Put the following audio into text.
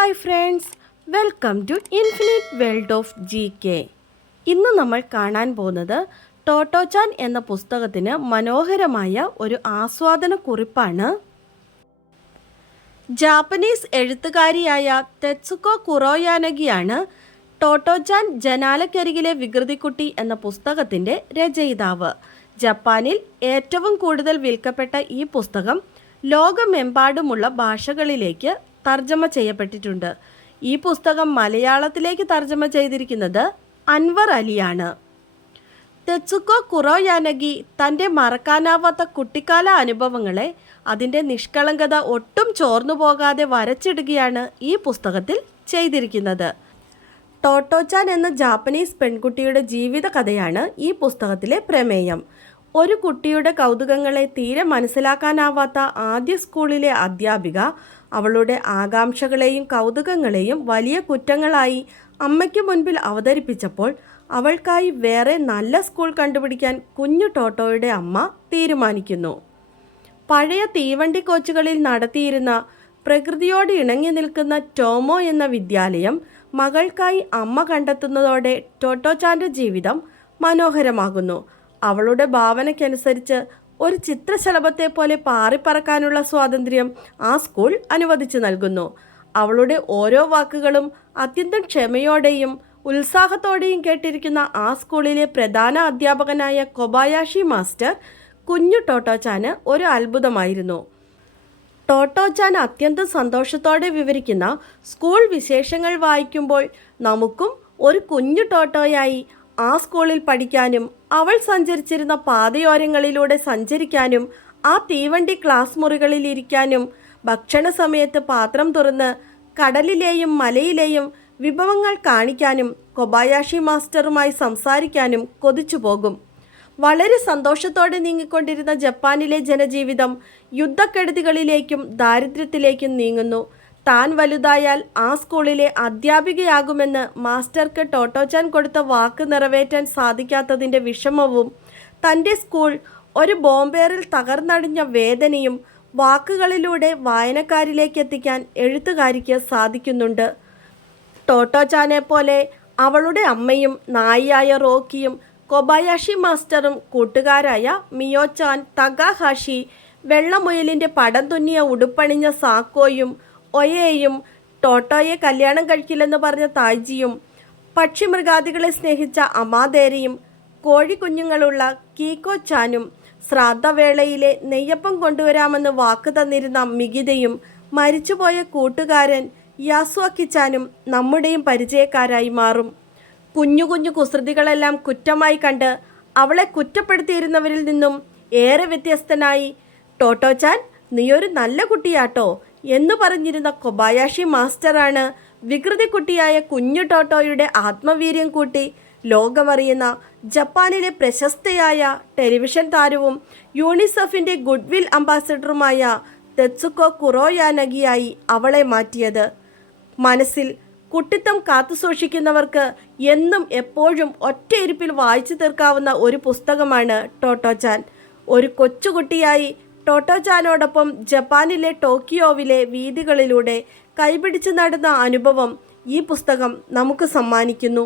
Hi friends welcome to infinite world of G K. ഇന്ന് നമ്മൾ കാണാൻ പോകുന്നത് ടോട്ടോചാൻ എന്ന പുസ്തകത്തിന് മനോഹരമായ ഒരു ആസ്വാദന കുറിപ്പാണ് ജാപ്പനീസ് എഴുത്തുകാരിയായ തെത്സുക്കോ കുറോയാനഗിയാണ് ടോട്ടോചാൻ ജനാലക്കരികിലെ വികൃതിക്കുട്ടി എന്ന പുസ്തകത്തിന്റെ രചയിതാവ്. ജപ്പാനിൽ ഏറ്റവും കൂടുതൽ വിൽക്കപ്പെട്ട ഈ പുസ്തകം ലോകമെമ്പാടുമുള്ള ഭാഷകളിലേക്ക് തർജമ ചെയ്യപ്പെട്ടിട്ടുണ്ട്. ഈ പുസ്തകം മലയാളത്തിലേക്ക് തർജമ ചെയ്തിരിക്കുന്നത് അൻവർ അലിയാണ്. തെച്ചുക്കോ കുറോയാനഗി തന്റെ മറക്കാനാവാത്ത കുട്ടിക്കാല അനുഭവങ്ങളെ അതിന്റെ നിഷ്കളങ്കത ഒട്ടും ചോർന്നു പോകാതെ വരച്ചിടുകയാണ് ഈ പുസ്തകത്തിൽ ചെയ്തിരിക്കുന്നത്. ടോട്ടോച്ചാൻ എന്ന ജാപ്പനീസ് പെൺകുട്ടിയുടെ ജീവിത കഥയാണ് ഈ പുസ്തകത്തിലെ പ്രമേയം. ഒരു കുട്ടിയുടെ കൗതുകങ്ങളെ തീരെ മനസ്സിലാക്കാനാവാത്ത ആദ്യ സ്കൂളിലെ അധ്യാപിക അവളുടെ ആകാംക്ഷകളെയും കൗതുകങ്ങളെയും വലിയ കുറ്റങ്ങളായി അമ്മയ്ക്ക് മുൻപിൽ അവതരിപ്പിച്ചപ്പോൾ അവൾക്കായി വേറെ നല്ല സ്കൂൾ കണ്ടുപിടിക്കാൻ കുഞ്ഞു ടോട്ടോയുടെ അമ്മ തീരുമാനിക്കുന്നു. പഴയ തീവണ്ടി കോച്ചുകളിൽ നടത്തിയിരുന്ന പ്രകൃതിയോട് ഇണങ്ങി നിൽക്കുന്ന ടോമോ എന്ന വിദ്യാലയം മകൾക്കായി അമ്മ കണ്ടെത്തുന്നതോടെ ടോട്ടോചാന്റെ ജീവിതം മനോഹരമാകുന്നു. അവളുടെ ഭാവനയ്ക്കനുസരിച്ച് ഒരു ചിത്രശലഭത്തെ പോലെ പാറിപ്പറക്കാനുള്ള സ്വാതന്ത്ര്യം ആ സ്കൂൾ അനുവദിച്ചു നൽകുന്നു. അവളുടെ ഓരോ വാക്കുകളും അത്യന്തം ക്ഷമയോടെയും ഉത്സാഹത്തോടെയും കേട്ടിരിക്കുന്ന ആ സ്കൂളിലെ പ്രധാന അധ്യാപകനായ കൊബായാഷി മാസ്റ്റർ കുഞ്ഞു ടോട്ടോച്ചാന് ഒരു അത്ഭുതമായിരുന്നു. ടോട്ടോച്ചാൻ അത്യന്തം സന്തോഷത്തോടെ വിവരിക്കുന്ന സ്കൂൾ വിശേഷങ്ങൾ വായിക്കുമ്പോൾ നമുക്കും ഒരു കുഞ്ഞു ടോട്ടോയായി ആ സ്കൂളിൽ പഠിക്കാനും അവൾ സഞ്ചരിച്ചിരുന്ന പാതയോരങ്ങളിലൂടെ സഞ്ചരിക്കാനും ആ തീവണ്ടി ക്ലാസ് മുറികളിൽ ഇരിക്കാനും ഭക്ഷണ സമയത്ത് പാത്രം തുറന്ന് കടലിലെയും മലയിലെയും വിഭവങ്ങൾ കാണിക്കാനും കൊബായാഷി മാസ്റ്ററുമായി സംസാരിക്കാനും കൊതിച്ചു പോകും. വളരെ സന്തോഷത്തോടെ നീങ്ങിക്കൊണ്ടിരുന്ന ജപ്പാനിലെ ജനജീവിതം യുദ്ധക്കെടുതികളിലേക്കും ദാരിദ്ര്യത്തിലേക്കും നീങ്ങുന്നു. താൻ വലുതായാൽ ആ സ്കൂളിലെ അധ്യാപികയാകുമെന്ന് മാസ്റ്റർക്ക് ടോട്ടോച്ചാൻ കൊടുത്ത വാക്ക് നിറവേറ്റാൻ സാധിക്കാത്തതിന്റെ വിഷമവും തന്റെ സ്കൂൾ ഒരു ബോംബേറിൽ തകർന്നടിഞ്ഞ വേദനയും വാക്കുകളിലൂടെ വായനക്കാരിലേക്ക് എത്തിക്കാൻ എഴുത്തുകാരിക്ക് സാധിക്കുന്നുണ്ട്. ടോട്ടോച്ചാനെ പോലെ അവളുടെ അമ്മയും നായിയായ റോക്കിയും കൊബായാഷി മാസ്റ്ററും കൂട്ടുകാരായ മിയോച്ചാൻ തഗാഹാഷി വെള്ളമുയലിന്റെ പടം തുന്നിയ ഉടുപ്പണിഞ്ഞ സാക്കോയും ഒയയും ടോട്ടോയെ കല്യാണം കഴിക്കില്ലെന്ന് പറഞ്ഞ തായ്ജിയും പക്ഷിമൃഗാദികളെ സ്നേഹിച്ച അമാദേരയും കോഴിക്കുഞ്ഞുങ്ങളുള്ള കീക്കോ ചാനും ശ്രാദ്ധവേളയിലെ നെയ്യപ്പം കൊണ്ടുവരാമെന്ന് വാക്ക് തന്നിരുന്ന മികിതയും മരിച്ചുപോയ കൂട്ടുകാരൻ യാസ്വാക്കിച്ചാനും നമ്മുടെയും പരിചയക്കാരായി മാറും. കുഞ്ഞു കുഞ്ഞു കുസൃതികളെല്ലാം കുറ്റമായി കണ്ട് അവളെ കുറ്റപ്പെടുത്തിയിരുന്നവരിൽ നിന്നും ഏറെ വ്യത്യസ്തനായി. ടോട്ടോച്ചാൻ നീയൊരു നല്ല കുട്ടിയാട്ടോ. എന്ന് പറഞ്ഞിരുന്ന കൊബായാഷി മാസ്റ്ററാണ് വികൃതിക്കുട്ടിയായ കുഞ്ഞു ടോട്ടോയുടെ ആത്മവീര്യം കൂട്ടി ലോകമറിയുന്ന ജപ്പാനിലെ പ്രശസ്തയായ ടെലിവിഷൻ താരവും യൂണിസെഫിന്റെ ഗുഡ്വിൽ അംബാസഡറുമായ തെത്സുക്കോ കുറോയാനഗിയായി അവളെ മാറ്റിയത്. മനസ്സിൽ കുട്ടിത്തം കാത്തുസൂക്ഷിക്കുന്നവർക്ക് എന്നും എപ്പോഴും ഒറ്റയിരുപ്പിൽ വായിച്ചു തീർക്കാവുന്ന ഒരു പുസ്തകമാണ് ടോട്ടോ ചാൻ ഒരു കൊച്ചുകുട്ടിയായി ടോട്ടോചാനോടൊപ്പം ജപ്പാനിലെ ടോക്കിയോവിലെ വീതികളിലൂടെ കൈപിടിച്ചു നടന്ന അനുഭവം ഈ പുസ്തകം നമുക്ക് സമ്മാനിക്കുന്നു.